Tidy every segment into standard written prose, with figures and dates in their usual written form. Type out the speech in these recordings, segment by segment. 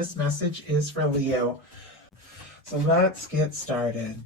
this message is for Leo. So let's get started.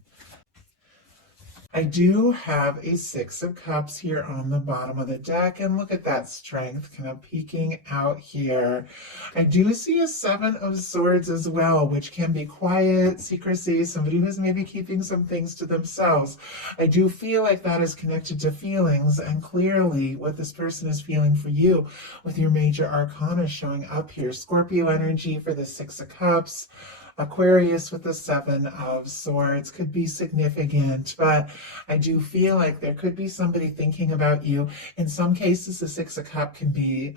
I do have a Six of Cups here on the bottom of the deck, and look at that strength kind of peeking out here. I do see a Seven of Swords as well, which can be quiet, secrecy, somebody who's maybe keeping some things to themselves. I do feel like that is connected to feelings, and clearly what this person is feeling for you with your major arcana showing up here. Scorpio energy for the Six of Cups. Aquarius with the Seven of Swords could be significant, but I do feel like there could be somebody thinking about you. In some cases, the Six of Cups can be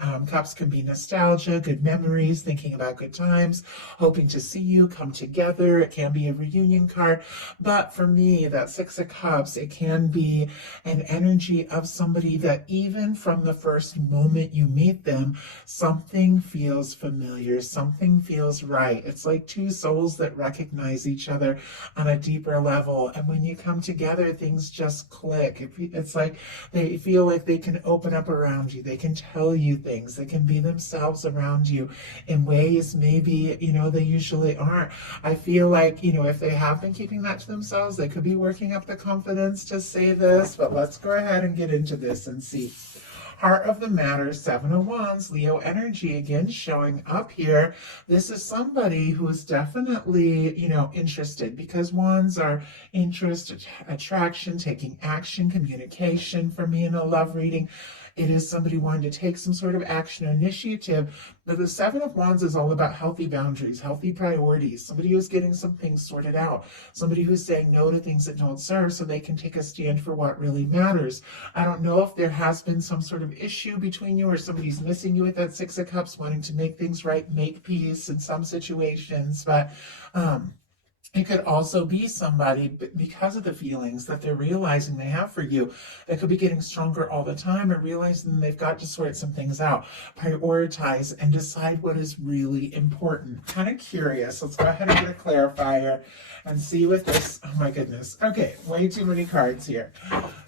nostalgia, good memories, thinking about good times, hoping to see you come together. It can be a reunion card, but for me, that Six of Cups, it can be an energy of somebody that even from the first moment you meet them, something feels familiar, something feels right. It's like two souls that recognize each other on a deeper level, and when you come together, things just click. It's like they feel like they can open up around you, they can tell you things, they can be themselves around you in ways maybe they usually aren't. I feel like if they have been keeping that to themselves, they could be working up the confidence to say this, but let's go ahead and get into this and see. Heart of the matter, Seven of Wands, Leo energy again showing up here. This is somebody who is definitely, interested, because wands are interest, attraction, taking action, communication. For me in a love reading, it is somebody wanting to take some sort of action or initiative. But the Seven of Wands is all about healthy boundaries, healthy priorities, somebody who's getting some things sorted out, somebody who's saying no to things that don't serve so they can take a stand for what really matters. I don't know if there has been some sort of issue between you, or somebody's missing you with that Six of Cups, wanting to make things right, make peace in some situations, but it could also be somebody, because of the feelings that they're realizing they have for you, that could be getting stronger all the time and realizing they've got to sort some things out, prioritize, and decide what is really important. Kind of curious. Let's go ahead and get a clarifier and see what this, oh my goodness. Okay, way too many cards here.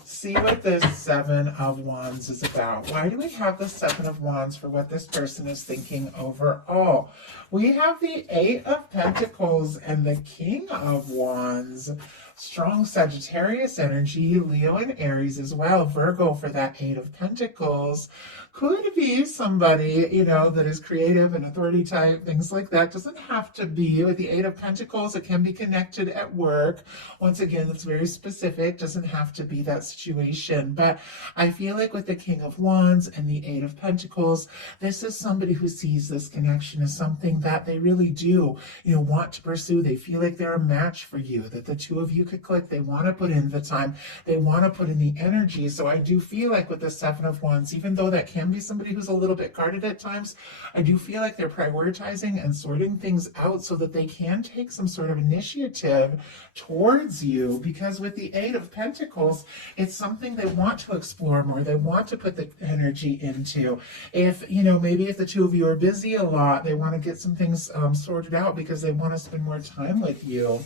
See what this Seven of Wands is about. Why do we have the Seven of Wands for what this person is thinking overall? We have the Eight of Pentacles and the King of Wands. Strong Sagittarius energy, Leo and Aries as well. Virgo for that Eight of Pentacles. Could be somebody, that is creative and authority type, things like that. Doesn't have to be. With the Eight of Pentacles, it can be connected at work. Once again, that's very specific. Doesn't have to be that situation. But I feel like with the King of Wands and the Eight of Pentacles, this is somebody who sees this connection as something that they really do, want to pursue. They feel like they're a match for you, that the two of you could click. They want to put in the time. They want to put in the energy. So I do feel like with the Seven of Wands, even though that can be somebody who's a little bit guarded at times, I do feel like they're prioritizing and sorting things out so that they can take some sort of initiative towards you, because with the Eight of Pentacles, it's something they want to explore more. They want to put the energy into. If, maybe if the two of you are busy a lot, they want to get some things sorted out because they want to spend more time with you.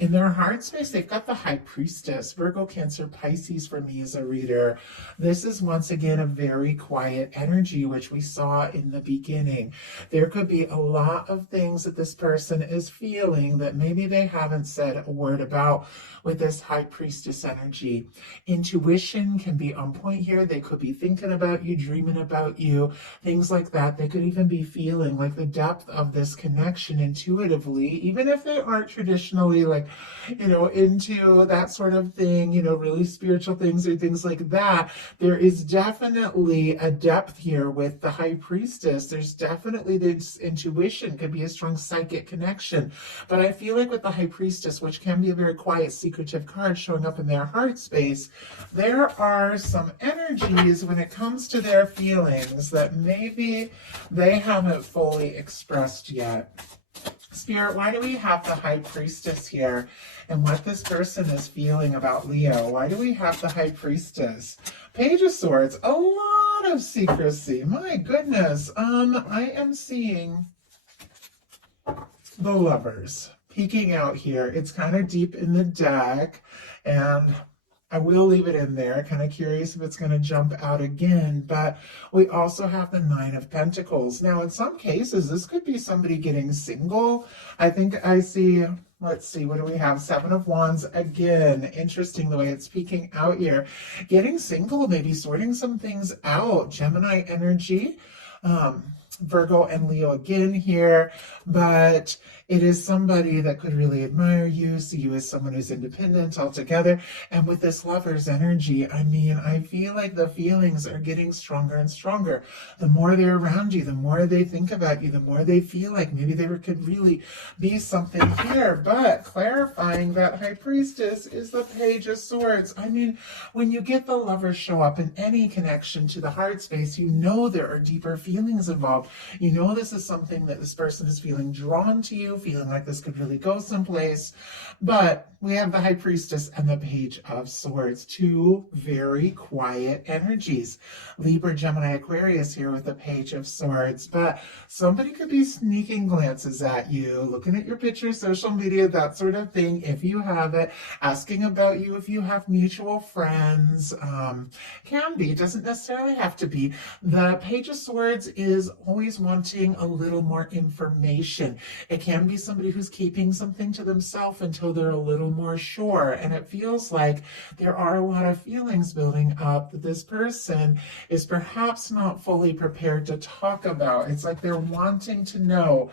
In their heart space, they've got the High Priestess, Virgo, Cancer, Pisces for me as a reader. This is once again a very quiet energy, which we saw in the beginning. There could be a lot of things that this person is feeling that maybe they haven't said a word about with this High Priestess energy. Intuition can be on point here. They could be thinking about you, dreaming about you, things like that. They could even be feeling like the depth of this connection intuitively, even if they aren't traditionally into that sort of thing, really spiritual things or things like that. There is definitely a depth here with the High Priestess. There's definitely this intuition, could be a strong psychic connection. But I feel like with the High Priestess, which can be a very quiet, secretive card showing up in their heart space, there are some energies when it comes to their feelings that maybe they haven't fully expressed yet. Spirit, why do we have the High Priestess here and what this person is feeling about Leo? Why do we have the High Priestess? Page of Swords, a lot of secrecy. My goodness. I am seeing the Lovers peeking out here. It's kind of deep in the deck, and I will leave it in there. Kind of curious if it's going to jump out again. But we also have the Nine of Pentacles. Now, in some cases, this could be somebody getting single. I think I see, let's see, what do we have? Seven of Wands. Again, interesting the way it's peeking out here. Getting single, maybe sorting some things out. Gemini energy. Virgo and Leo again here, but it is somebody that could really admire you, see you as someone who's independent altogether. And with this Lover's energy, I mean, I feel like the feelings are getting stronger and stronger. The more they're around you, the more they think about you, the more they feel like maybe there could really be something here. But clarifying that High Priestess is the Page of Swords. I mean, when you get the Lovers show up in any connection to the heart space, you know there are deeper feelings involved. You know this is something that this person is feeling drawn to you, feeling like this could really go someplace. But we have the High Priestess and the Page of Swords, two very quiet energies. Libra, Gemini, Aquarius here with the Page of Swords. But somebody could be sneaking glances at you, looking at your pictures, social media, that sort of thing, if you have it, asking about you if you have mutual friends. Can be, doesn't necessarily have to be. The Page of Swords is always wanting a little more information. It can be somebody who's keeping something to themselves until they're a little more sure. And it feels like there are a lot of feelings building up that this person is perhaps not fully prepared to talk about. It's like they're wanting to know.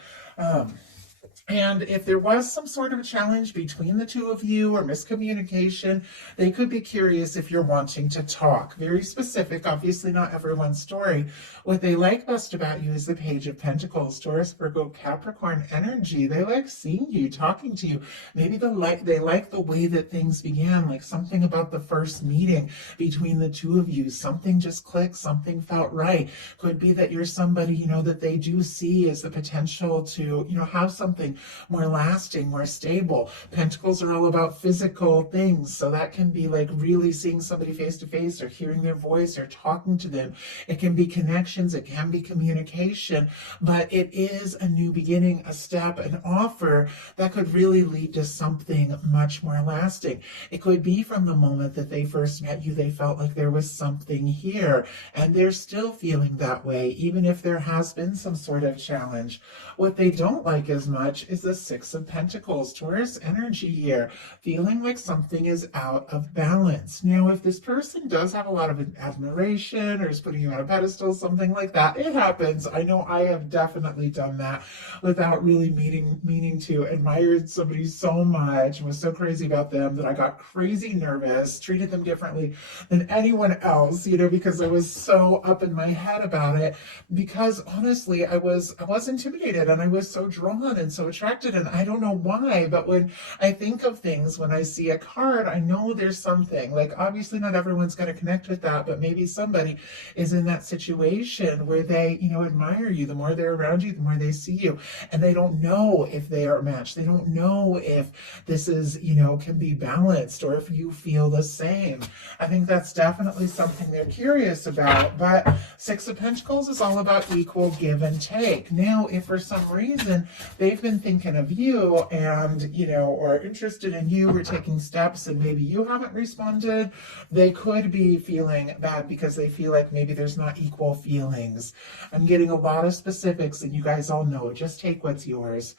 And if there was some sort of a challenge between the two of you or miscommunication, they could be curious if you're wanting to talk. Very specific, obviously not everyone's story. What they like best about you is the Page of Pentacles, Taurus, Virgo, Capricorn energy. They like seeing you, talking to you. Maybe they like the way that things began, like something about the first meeting between the two of you. Something just clicked, something felt right. Could be that you're somebody, you know, that they do see as the potential to, you know, have something more lasting, more stable. Pentacles are all about physical things, so that can be like really seeing somebody face to face or hearing their voice or talking to them. It can be connections, it can be communication, but it is a new beginning, a step, an offer that could really lead to something much more lasting. It could be from the moment that they first met you, they felt like there was something here, and they're still feeling that way, even if there has been some sort of challenge. What they don't like as much is the Six of Pentacles, Taurus energy here, feeling like something is out of balance. Now, if this person does have a lot of admiration or is putting you on a pedestal, something like that, it happens. I know I have definitely done that without really meaning to. Admired somebody so much and was so crazy about them that I got crazy nervous, treated them differently than anyone else, you know, because I was so up in my head about it. Because honestly, I was intimidated and I was so drawn and so attracted, and I don't know why, but when I think of things, when I see a card, I know there's something. Like, obviously not everyone's going to connect with that, but maybe somebody is in that situation where they, you know, admire you. The more they're around you, the more they see you, and they don't know if they are matched. They don't know if this is, you know, can be balanced or if you feel the same. I think that's definitely something they're curious about. But Six of Pentacles is all about equal give and take. Now, if for some reason they've been thinking of you and, you know, or interested in you, or taking steps and maybe you haven't responded, they could be feeling bad because they feel like maybe there's not equal feelings. I'm getting a lot of specifics and you guys all know, just take what's yours.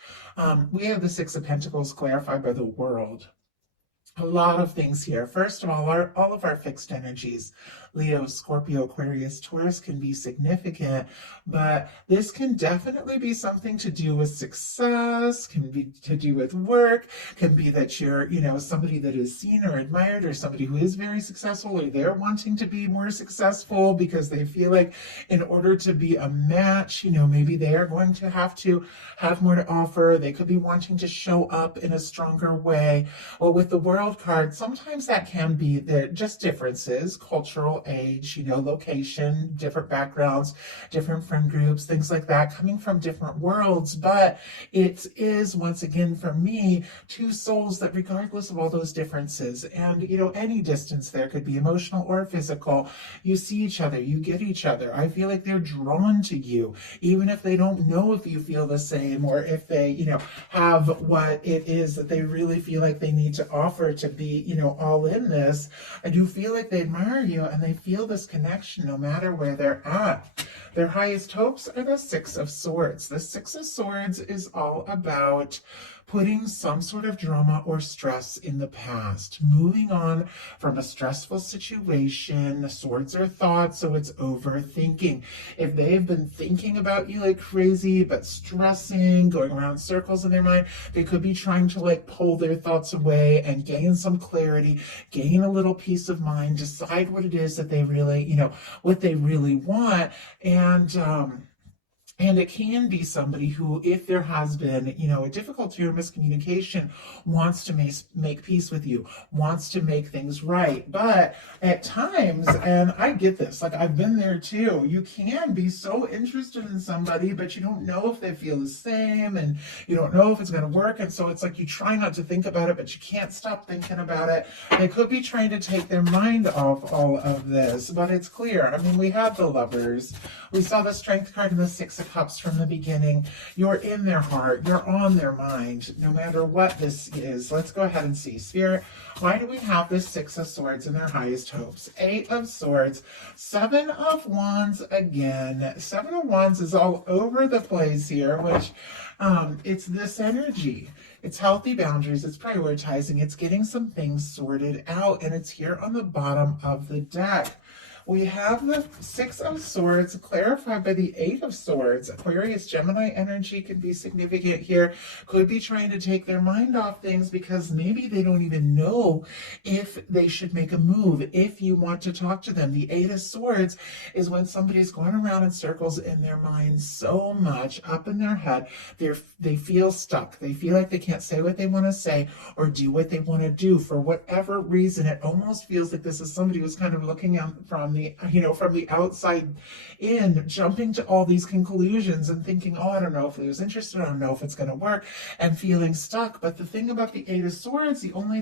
We have the Six of Pentacles clarified by the World. A lot of things here. First of all of our fixed energies, Leo, Scorpio, Aquarius, Taurus, can be significant, but this can definitely be something to do with success, can be to do with work, can be that you're, you know, somebody that is seen or admired, or somebody who is very successful, or they're wanting to be more successful because they feel like in order to be a match, you know, maybe they are going to have more to offer. They could be wanting to show up in a stronger way. Well, with the World card, sometimes that can be just differences, cultural, age, you know, location, different backgrounds, different friend groups, things like that, coming from different worlds. But it is, once again, for me, two souls that, regardless of all those differences and, you know, any distance there, could be emotional or physical, you see each other, you get each other. I feel like they're drawn to you, even if they don't know if you feel the same, or if they, you know, have what it is that they really feel like they need to offer or to be, all in this, I do feel like they admire you and they feel this connection no matter where they're at. Their highest hopes are the Six of Swords. The Six of Swords is all about putting some sort of drama or stress in the past, moving on from a stressful situation. Swords are thoughts, so it's overthinking. If they've been thinking about you like crazy, but stressing, going around circles in their mind, they could be trying to like pull their thoughts away and gain some clarity, gain a little peace of mind, decide what it is that they really, what they really want. And it can be somebody who, if there has been, a difficulty or miscommunication, wants to make peace with you, wants to make things right. But at times, and I get this, like I've been there too, you can be so interested in somebody, but you don't know if they feel the same and you don't know if it's going to work. And so it's like you try not to think about it, but you can't stop thinking about it. They could be trying to take their mind off all of this, but it's clear. I mean, we have the Lovers. We saw the Strength card and the Six of Cups from the beginning. You're in their heart. You're on their mind, no matter what this is. Let's go ahead and see. Spirit, why do we have this Six of Swords in their highest hopes? Eight of Swords, Seven of Wands again. Seven of Wands is all over the place here, which it's this energy. It's healthy boundaries, it's prioritizing, it's getting some things sorted out, and it's here on the bottom of the deck. We have the Six of Swords clarified by the Eight of Swords. Aquarius, Gemini energy could be significant here. Could be trying to take their mind off things because maybe they don't even know if they should make a move, if you want to talk to them. The Eight of Swords is when somebody's going around in circles in their mind so much, up in their head, they feel stuck. They feel like they can't say what they want to say or do what they want to do for whatever reason. It almost feels like this is somebody who's kind of looking out from the outside in, jumping to all these conclusions and thinking, oh, I don't know if he was interested, I don't know if it's going to work, and feeling stuck. But the thing about the Eight of Swords, the only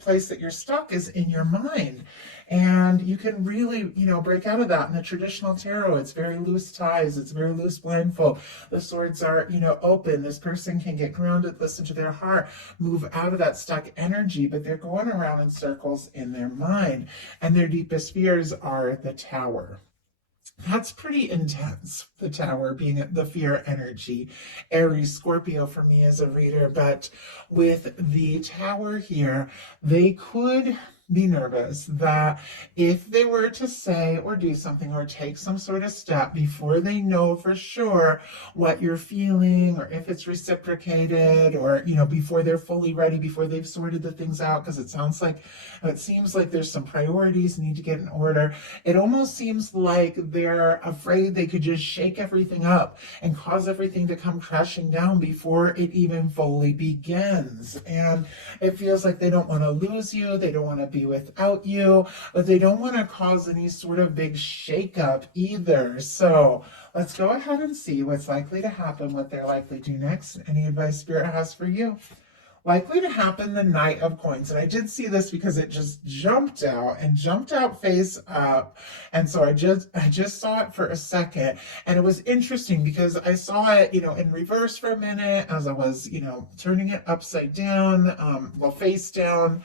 place that you're stuck is in your mind. And you can really, break out of that. In the traditional tarot, it's very loose ties. It's very loose blindfold. The swords are, open. This person can get grounded, listen to their heart, move out of that stuck energy, but they're going around in circles in their mind. And their deepest fears are the Tower. That's pretty intense, the Tower being the fear energy. Aries, Scorpio for me as a reader, but with the Tower here, they could be nervous that if they were to say or do something or take some sort of step before they know for sure what you're feeling or if it's reciprocated or, before they're fully ready, before they've sorted the things out, because it seems like there's some priorities need to get in order. It almost seems like they're afraid they could just shake everything up and cause everything to come crashing down before it even fully begins. And it feels like they don't want to lose you. They don't want to be without you, but they don't want to cause any sort of big shakeup either. So let's go ahead and see what's likely to happen, what they're likely to do next. Any advice Spirit has for you? Likely to happen, the Knight of Coins. And I did see this because it just jumped out face up. And so I just saw it for a second. And it was interesting because I saw it, in reverse for a minute as I was, turning it upside down, face down.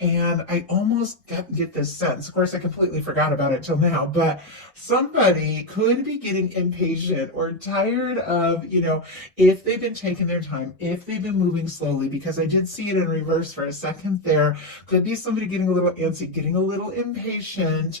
And I almost get this sense. Of course, I completely forgot about it till now, but somebody could be getting impatient or tired of, if they've been taking their time, if they've been moving slowly, because I did see it in reverse for a second there. Could be somebody getting a little antsy, getting a little impatient,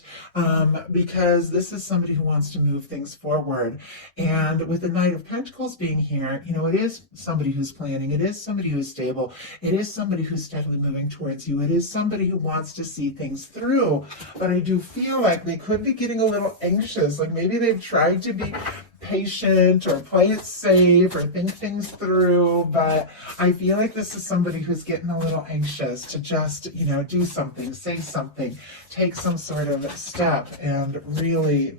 because this is somebody who wants to move things forward. And with the Knight of Pentacles being here, it is somebody who's planning. It is somebody who is stable. It is somebody who's steadily moving towards you. It is somebody who wants to see things through, but I do feel like they could be getting a little anxious, like maybe they've tried to be patient or play it safe or think things through, but I feel like this is somebody who's getting a little anxious to just, do something, say something, take some sort of step and really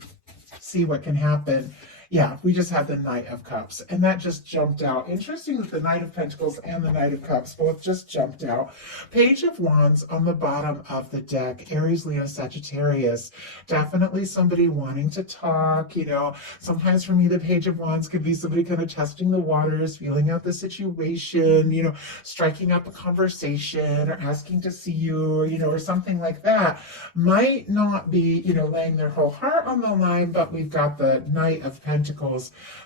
see what can happen. Yeah, we just had the Knight of Cups, and that just jumped out. Interesting that the Knight of Pentacles and the Knight of Cups both just jumped out. Page of Wands on the bottom of the deck, Aries, Leo, Sagittarius. Definitely somebody wanting to talk, Sometimes for me, the Page of Wands could be somebody kind of testing the waters, feeling out the situation, striking up a conversation or asking to see you, or something like that. Might not be, laying their whole heart on the line, but we've got the Knight of Pentacles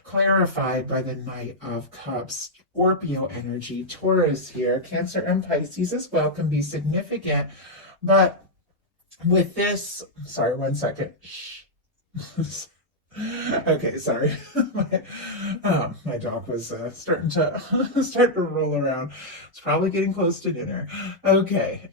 clarified by the Knight of Cups. Scorpio energy, Taurus here, Cancer and Pisces as well can be significant. But with this, sorry, one second. Shh. Okay, sorry. My dog was starting to roll around. It's probably getting close to dinner. Okay.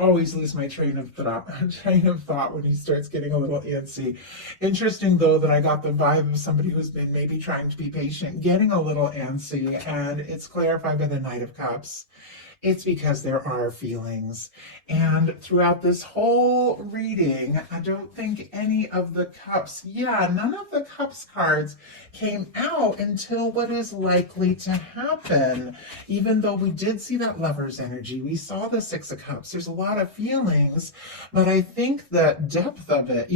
Always lose my train of thought when he starts getting a little antsy. Interesting though that I got the vibe of somebody who's been maybe trying to be patient, getting a little antsy, and it's clarified by the Knight of Cups. It's because there are feelings. And throughout this whole reading, I don't think any of the cups, none of the cups cards came out until what is likely to happen. Even though we did see that Lover's energy, we saw the Six of Cups. There's a lot of feelings, but I think the depth of it,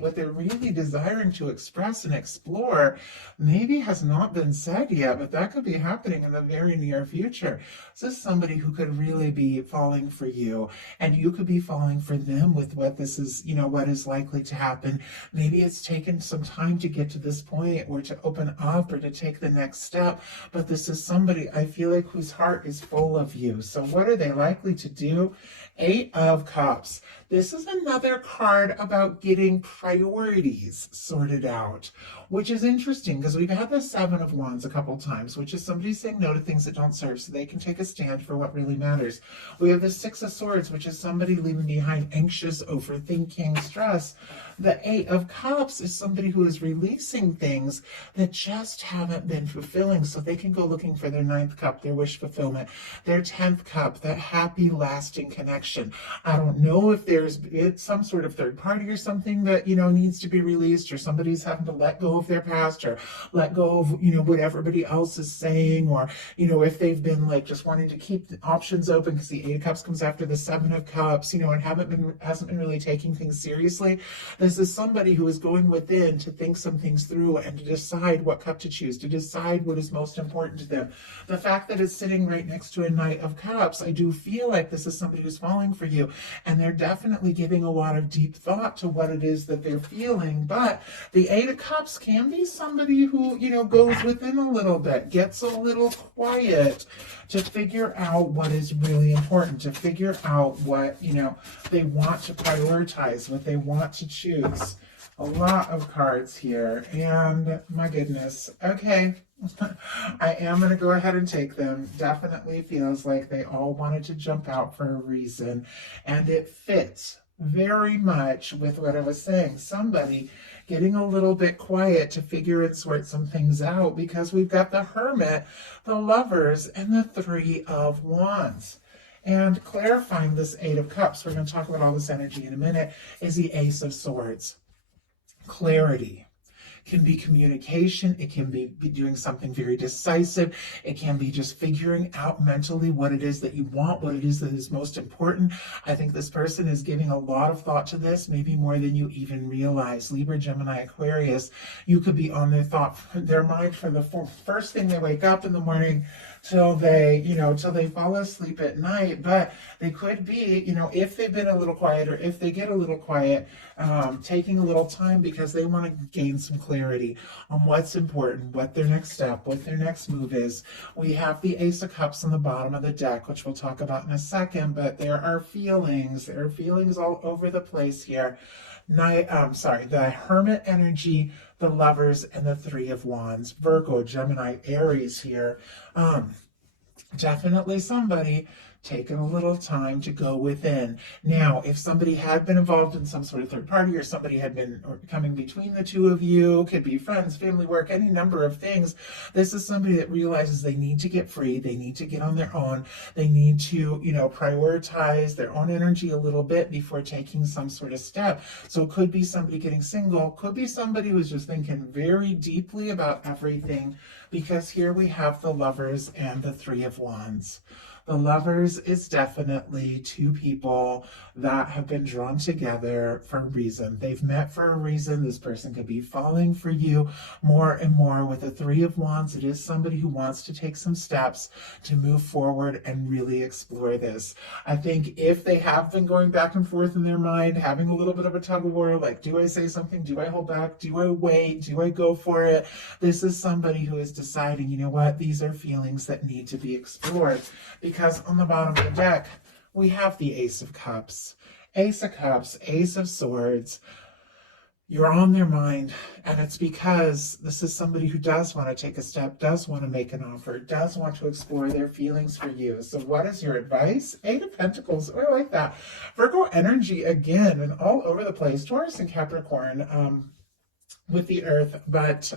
what they're really desiring to express and explore, maybe has not been said yet, but that could be happening in the very near future. This is somebody who could really be falling for you, and you could be falling for them with what this is, what is likely to happen. Maybe it's taken some time to get to this point or to open up or to take the next step, but this is somebody I feel like whose heart is full of you. So what are they likely to do? Eight of Cups. This is another card about getting priorities sorted out, which is interesting because we've had the Seven of Wands a couple times, which is somebody saying no to things that don't serve so they can take a stand for what really matters. We have the Six of Swords, which is somebody leaving behind anxious, overthinking, stress. The Eight of Cups is somebody who is releasing things that just haven't been fulfilling so they can go looking for their ninth cup, their wish fulfillment, their 10th cup, that happy, lasting connection. I don't know if it's some sort of third party or something that, needs to be released, or somebody's having to let go of their past or let go of, what everybody else is saying, or, if they've been like just wanting to keep the options open because the Eight of Cups comes after the Seven of Cups, and hasn't been really taking things seriously. This is somebody who is going within to think some things through and to decide what cup to choose, to decide what is most important to them. The fact that it's sitting right next to a Knight of Cups, I do feel like this is somebody who's falling for you, and they're definitely giving a lot of deep thought to what it is that they're feeling. But the Eight of Cups can be somebody who, goes within a little bit, gets a little quiet to figure out what is really important, to figure out what, they want to prioritize, what they want to choose. A lot of cards here, and my goodness. Okay, I am going to go ahead and take them. Definitely feels like they all wanted to jump out for a reason, and it fits very much with what I was saying. Somebody getting a little bit quiet to figure and sort some things out, because we've got the Hermit, the Lovers, and the Three of Wands. And clarifying this Eight of Cups, we're going to talk about all this energy in a minute, is the Ace of Swords. Clarity. Can be communication. It can be doing something very decisive. It can be just figuring out mentally what it is that you want, what it is that is most important. I think this person is giving a lot of thought to this, maybe more than you even realize. Libra, Gemini, Aquarius, you could be on their mind from the first thing they wake up in the morning till they fall asleep at night. But they could be, if they've been a little quiet, or if they get a little quiet, taking a little time because they want to gain some clarity on what's important, what their next step, what their next move is. We have the Ace of Cups on the bottom of the deck, which we'll talk about in a second, but there are feelings all over the place here. The Hermit energy, the Lovers, and the Three of Wands. Virgo, Gemini, Aries here. Definitely somebody taking a little time to go within. Now, if somebody had been involved in some sort of third party, or somebody had been coming between the two of you, could be friends, family, work, any number of things, this is somebody that realizes they need to get free, they need to get on their own, they need to, prioritize their own energy a little bit before taking some sort of step. So it could be somebody getting single, could be somebody who's just thinking very deeply about everything, because here we have the Lovers and the Three of Wands. The Lovers is definitely two people that have been drawn together for a reason. They've met for a reason. This person could be falling for you more and more. With the Three of Wands, it is somebody who wants to take some steps to move forward and really explore this. I think if they have been going back and forth in their mind, having a little bit of a tug of war, like, do I say something? Do I hold back? Do I wait? Do I go for it? This is somebody who is deciding, you know what, these are feelings that need to be explored. Because on the bottom of the deck, we have the Ace of Cups. Ace of Cups, Ace of Swords. You're on their mind, and it's because this is somebody who does want to take a step, does want to make an offer, does want to explore their feelings for you. So what is your advice? Eight of Pentacles. Oh, I like that. Virgo energy again, and all over the place. Taurus and Capricorn with the Earth, but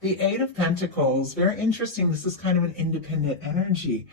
the Eight of Pentacles, very interesting. This is kind of an independent energy.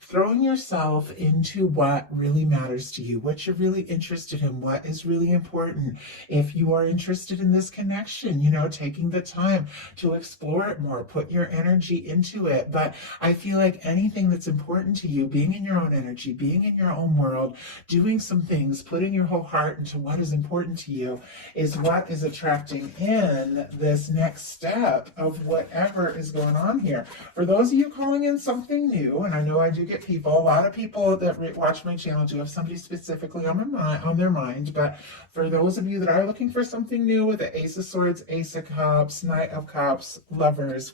Throwing yourself into what really matters to you, what you're really interested in, what is really important. If you are interested in this connection, taking the time to explore it more, put your energy into it. But I feel like anything that's important to you, being in your own energy, being in your own world, doing some things, putting your whole heart into what is important to you, is what is attracting in this next step of whatever is going on here. For those of you calling in something new, and I know I do get people, a lot of people that watch my channel do have somebody specifically on their mind, but for those of you that are looking for something new with the Ace of Swords, Ace of Cups, Knight of Cups, Lovers,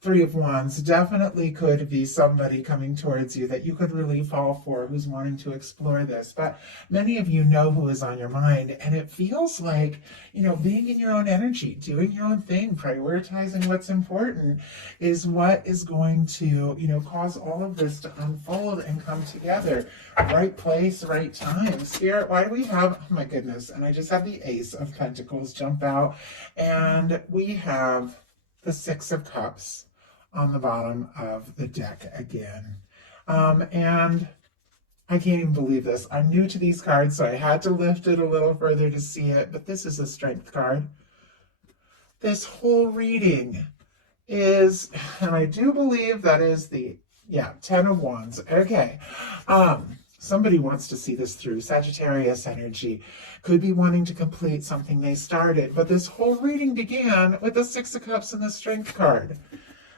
Three of Wands, definitely could be somebody coming towards you that you could really fall for, who's wanting to explore this. But many of you know who is on your mind, and it feels like, being in your own energy, doing your own thing, prioritizing what's important is what is going to, cause all of this to unfold and come together. Right place, right time. Spirit, why do we have, oh my goodness, and I just had the Ace of Pentacles jump out, and we have the Six of Cups on the bottom of the deck again. And I can't even believe this. I'm new to these cards, so I had to lift it a little further to see it, but this is a Strength card. This whole reading is, and I do believe that is the, Ten of Wands. Okay. Somebody wants to see this through. Sagittarius energy could be wanting to complete something they started, but this whole reading began with the Six of Cups and the Strength card.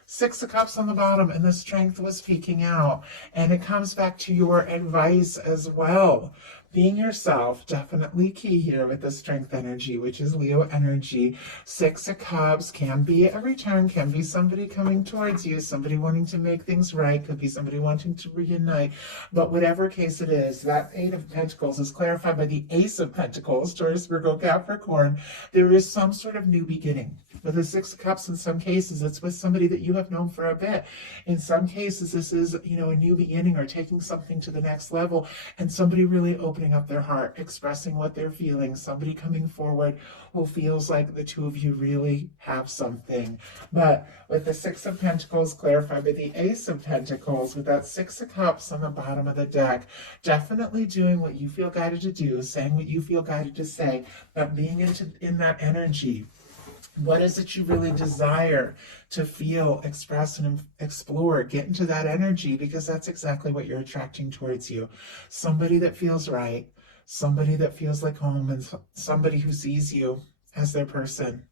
Six of Cups on the bottom, and the Strength was peeking out. And it comes back to your advice as well. Being yourself, definitely key here with the Strength energy, which is Leo energy. Six of Cups can be a return, can be somebody coming towards you, somebody wanting to make things right, could be somebody wanting to reunite. But whatever case it is, that Eight of Pentacles is clarified by the Ace of Pentacles, Taurus, Virgo, Capricorn. There is some sort of new beginning. With the Six of Cups, in some cases, it's with somebody that you have known for a bit. In some cases, this is, a new beginning or taking something to the next level, and somebody really opening up their heart, expressing what they're feeling, somebody coming forward who feels like the two of you really have something. But with the Six of Pentacles clarified by the Ace of Pentacles, with that Six of Cups on the bottom of the deck, definitely doing what you feel guided to do, saying what you feel guided to say, but being in that energy. What is it you really desire to feel, express, and explore? Get into that energy, because that's exactly what you're attracting towards you. Somebody that feels right, somebody that feels like home, and somebody who sees you as their person.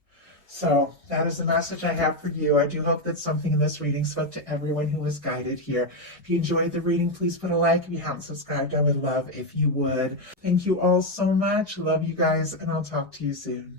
So that is the message I have for you. I do hope that something in this reading spoke to everyone who was guided here. If you enjoyed the reading, please put a like. If you haven't subscribed, I would love if you would. Thank you all so much. Love you guys, and I'll talk to you soon.